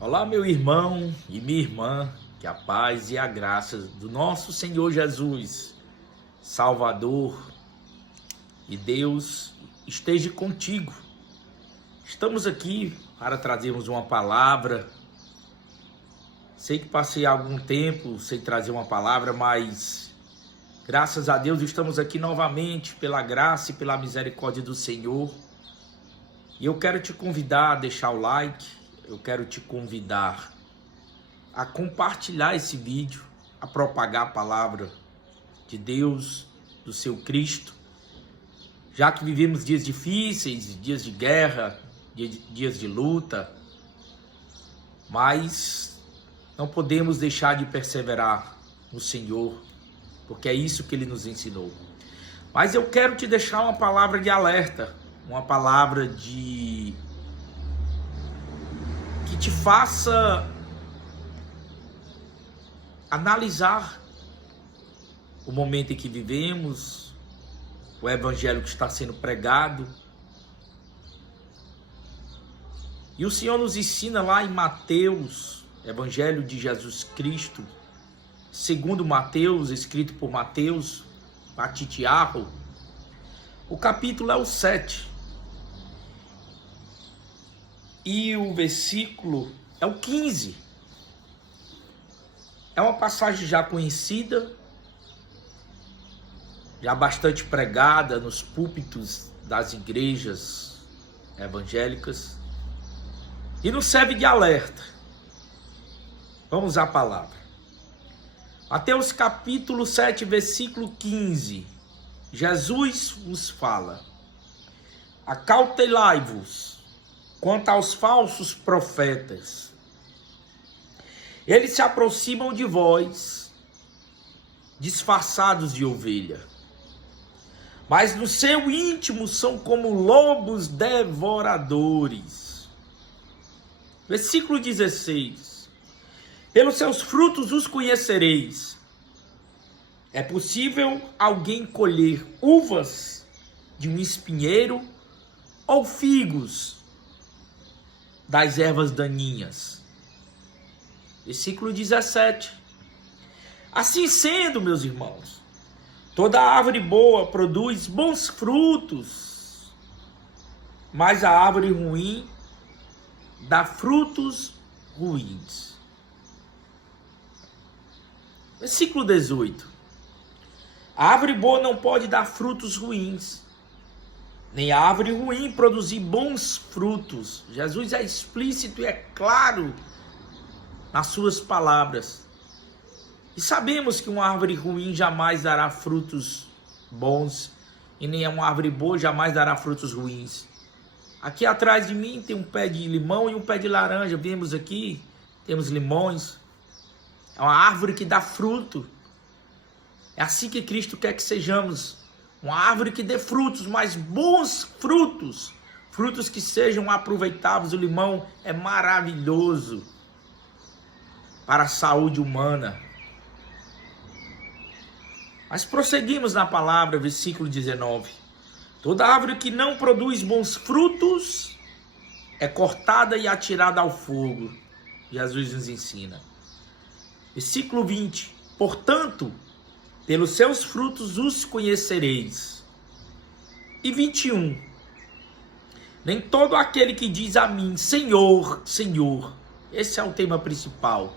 Olá, meu irmão e minha irmã, que a paz e a graça do nosso Senhor Jesus, Salvador e Deus esteja contigo. Estamos aqui para trazermos uma palavra. Sei que passei algum tempo sem trazer uma palavra, mas graças a Deus estamos aqui novamente pela graça e pela misericórdia do Senhor. E eu quero te convidar a deixar o like. Eu quero te convidar a compartilhar esse vídeo, a propagar a palavra de Deus, do seu Cristo, já que vivemos dias difíceis, dias de guerra, dias de luta, mas não podemos deixar de perseverar no Senhor, porque é isso que Ele nos ensinou. Mas eu quero te deixar uma palavra de alerta, uma palavra que te faça analisar o momento em que vivemos, o evangelho que está sendo pregado. E o Senhor nos ensina lá em Mateus, Evangelho de Jesus Cristo, segundo Mateus, escrito por Mateus, Batitiarro, o capítulo é o 7. E o versículo é o 15. É uma passagem já conhecida, já bastante pregada nos púlpitos das igrejas evangélicas, e nos serve de alerta. Vamos à palavra. Mateus capítulo 7, versículo 15. Jesus vos fala: acautelai-vos quanto aos falsos profetas. Eles se aproximam de vós, disfarçados de ovelha, mas no seu íntimo são como lobos devoradores. Versículo 16. Pelos seus frutos os conhecereis. É possível alguém colher uvas de um espinheiro ou figos das ervas daninhas? Versículo 17. Assim sendo, meus irmãos, toda árvore boa produz bons frutos, mas a árvore ruim dá frutos ruins. Versículo 18. A árvore boa não pode dar frutos ruins, nem a árvore ruim produzir bons frutos. Jesus é explícito e é claro nas suas palavras. E sabemos que uma árvore ruim jamais dará frutos bons, e nem uma árvore boa jamais dará frutos ruins. Aqui atrás de mim tem um pé de limão e um pé de laranja. Vemos aqui, temos limões. É uma árvore que dá fruto. É assim que Cristo quer que sejamos. Uma árvore que dê frutos, mas bons frutos. Frutos que sejam aproveitáveis. O limão é maravilhoso para a saúde humana. Mas prosseguimos na palavra, versículo 19. Toda árvore que não produz bons frutos é cortada e atirada ao fogo. Jesus nos ensina. Versículo 20. Portanto, pelos seus frutos os conhecereis. E 21. Nem todo aquele que diz a mim, Senhor, Senhor. Esse é o tema principal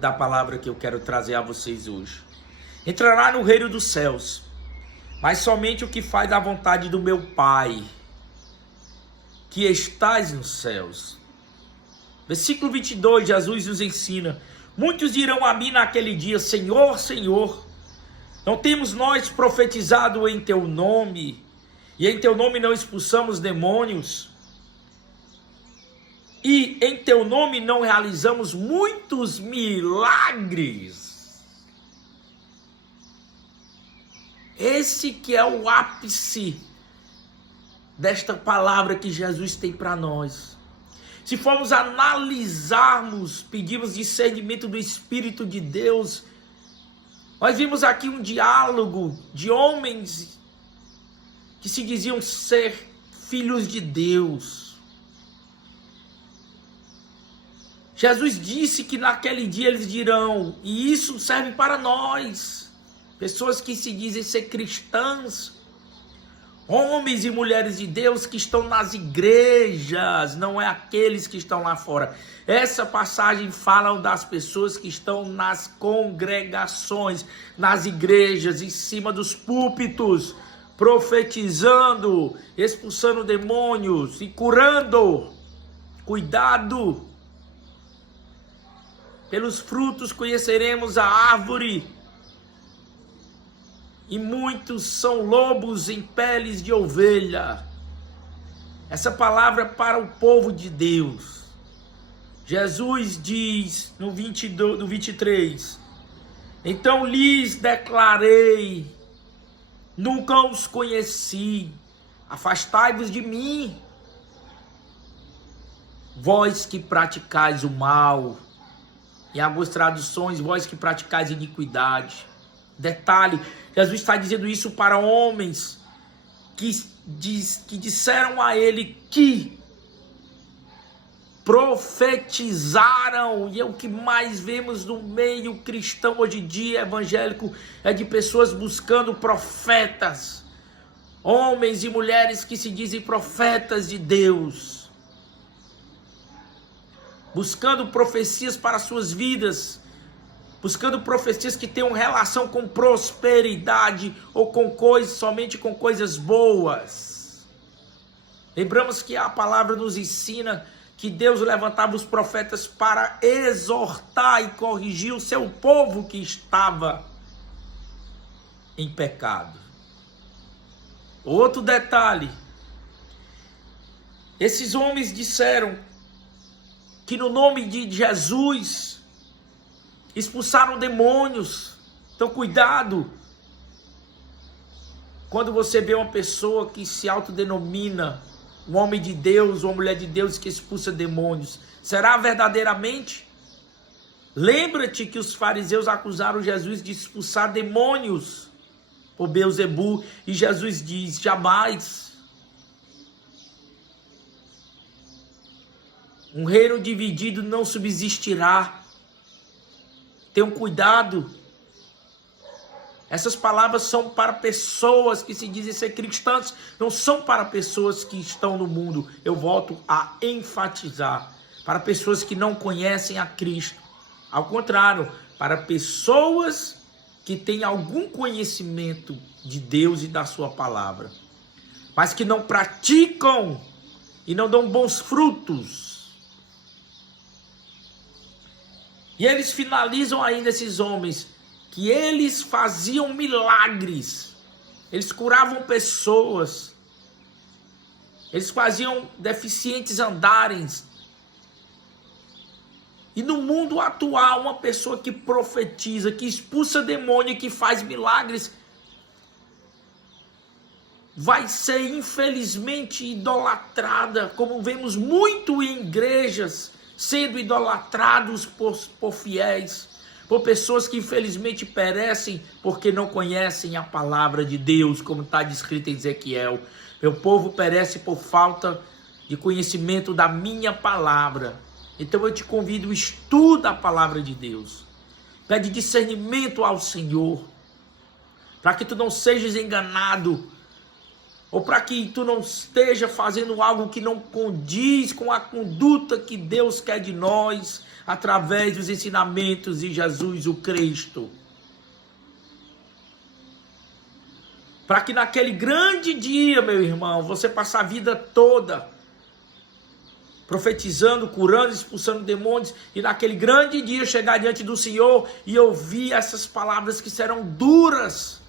da palavra que eu quero trazer a vocês hoje. Entrará no reino dos céus, mas somente o que faz a vontade do meu Pai, que estás nos céus. Versículo 22, Jesus nos ensina: muitos dirão a mim naquele dia, Senhor, Senhor, não temos nós profetizado em teu nome, e em teu nome não expulsamos demônios, e em teu nome não realizamos muitos milagres? Esse que é o ápice desta palavra que Jesus tem para nós. Se formos analisarmos, pedimos discernimento do Espírito de Deus, nós vimos aqui um diálogo de homens que se diziam ser filhos de Deus. Jesus disse que naquele dia eles dirão, e isso serve para nós, pessoas que se dizem ser cristãs, homens e mulheres de Deus que estão nas igrejas, não é aqueles que estão lá fora. Essa passagem fala das pessoas que estão nas congregações, nas igrejas, em cima dos púlpitos, profetizando, expulsando demônios e curando. Cuidado! Pelos frutos conheceremos a árvore. E muitos são lobos em peles de ovelha. Essa palavra é para o povo de Deus. Jesus diz no 23: então lhes declarei, nunca os conheci, afastai-vos de mim, vós que praticais o mal. Em algumas traduções, vós que praticais iniquidade. Detalhe, Jesus está dizendo isso para homens que disseram a ele que profetizaram, e é o que mais vemos no meio cristão hoje em dia, evangélico, é de pessoas buscando profetas, homens e mulheres que se dizem profetas de Deus, buscando profecias para suas vidas, buscando profecias que tenham relação com prosperidade ou com coisas, somente com coisas boas. Lembramos que a palavra nos ensina que Deus levantava os profetas para exortar e corrigir o seu povo que estava em pecado. Outro detalhe, esses homens disseram que no nome de Jesus expulsaram demônios. Então cuidado quando você vê uma pessoa que se autodenomina um homem de Deus, uma mulher de Deus que expulsa demônios. Será verdadeiramente? Lembra-te que os fariseus acusaram Jesus de expulsar demônios por Beelzebu, e Jesus diz, jamais. Um reino dividido não subsistirá. Tenham cuidado. Essas palavras são para pessoas que se dizem ser cristãs, não são para pessoas que estão no mundo. Eu volto a enfatizar. Para pessoas que não conhecem a Cristo. Ao contrário, para pessoas que têm algum conhecimento de Deus e da sua palavra, mas que não praticam e não dão bons frutos. E eles finalizam ainda, esses homens, que eles faziam milagres, eles curavam pessoas, eles faziam deficientes andarem. E no mundo atual, uma pessoa que profetiza, que expulsa demônio e que faz milagres, vai ser infelizmente idolatrada, como vemos muito em igrejas, sendo idolatrados por fiéis, por pessoas que infelizmente perecem porque não conhecem a palavra de Deus, como está descrito em Ezequiel. Meu povo perece por falta de conhecimento da minha palavra. Então eu te convido, estuda a palavra de Deus. Pede discernimento ao Senhor, para que tu não sejas enganado, ou para que tu não esteja fazendo algo que não condiz com a conduta que Deus quer de nós, através dos ensinamentos de Jesus o Cristo. Para que naquele grande dia, meu irmão, você passe a vida toda profetizando, curando, expulsando demônios, e naquele grande dia chegar diante do Senhor e ouvir essas palavras que serão duras,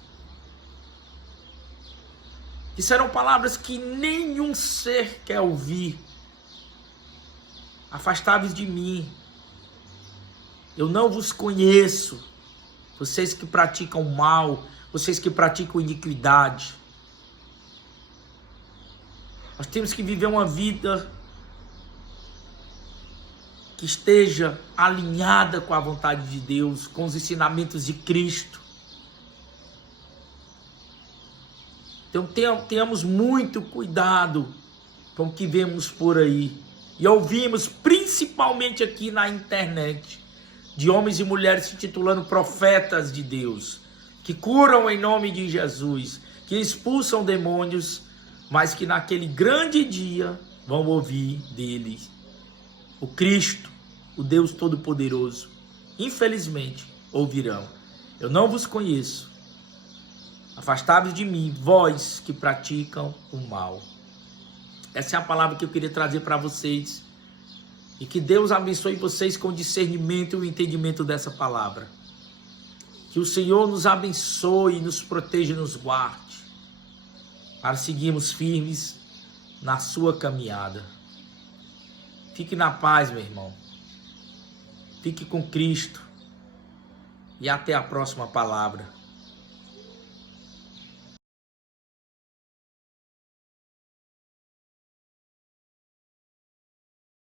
que serão palavras que nenhum ser quer ouvir. Afastai-vos de mim, eu não vos conheço, vocês que praticam mal, vocês que praticam iniquidade. Nós temos que viver uma vida que esteja alinhada com a vontade de Deus, com os ensinamentos de Cristo. Então tenhamos muito cuidado com o que vemos por aí. E ouvimos, principalmente aqui na internet, de homens e mulheres se titulando profetas de Deus, que curam em nome de Jesus, que expulsam demônios, mas que naquele grande dia vão ouvir dele, o Cristo, o Deus Todo-Poderoso. Infelizmente, ouvirão: eu não vos conheço. Afastados de mim, vós que praticam o mal. Essa é a palavra que eu queria trazer para vocês. E que Deus abençoe vocês com o discernimento e o entendimento dessa palavra. Que o Senhor nos abençoe, nos proteja e nos guarde, para seguirmos firmes na sua caminhada. Fique na paz, meu irmão. Fique com Cristo. E até a próxima palavra.